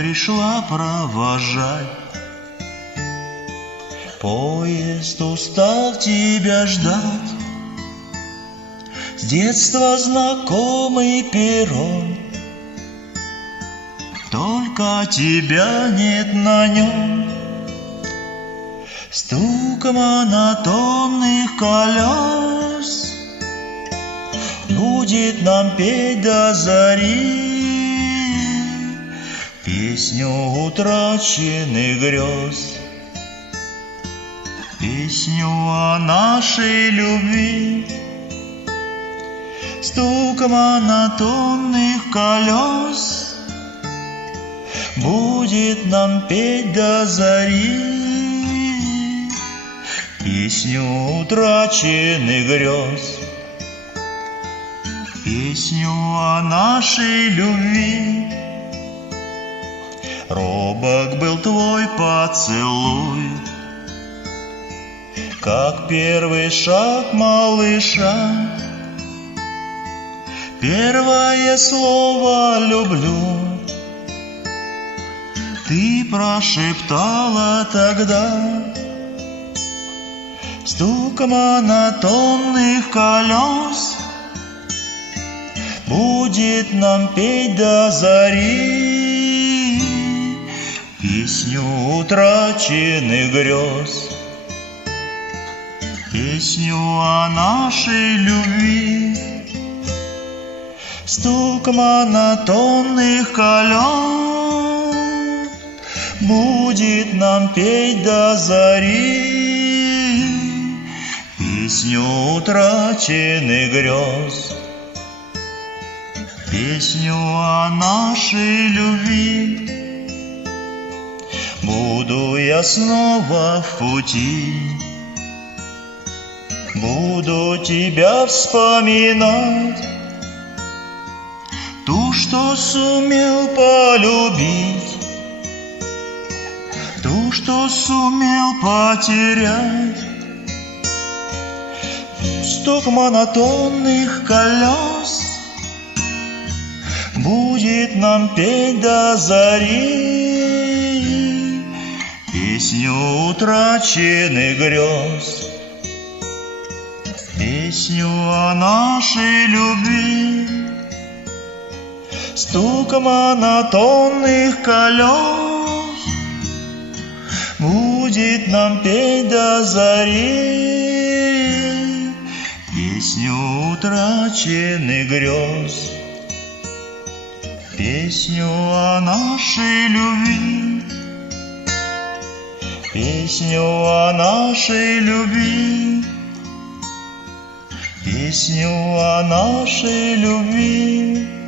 пришла провожать. Поезд устал тебя ждать. С детства знакомый перрон, только тебя нет на нем. Стук монотонных колес будет нам петь до зари песню утраченных грез, песню о нашей любви. Стук монотонных колес будет нам петь до зари песню утраченных грез, песню о нашей любви. Робок был твой поцелуй, как первый шаг малыша. Первое слово «люблю» ты прошептала тогда. Стук монотонных колес будет нам петь до зари песню утраченных грез, песню о нашей любви. Стук монотонных колес будет нам петь до зари песню утраченных грез, песню о нашей любви. Буду я снова в пути, буду тебя вспоминать, ту, что сумел полюбить, ту, что сумел потерять. Стук монотонных колес будет нам петь до зари песню утраченных грез, песню о нашей любви. Стук монотонных колес будет нам петь до зари песню утраченных грез, песню о нашей любви, песню о нашей любви, песню о нашей любви.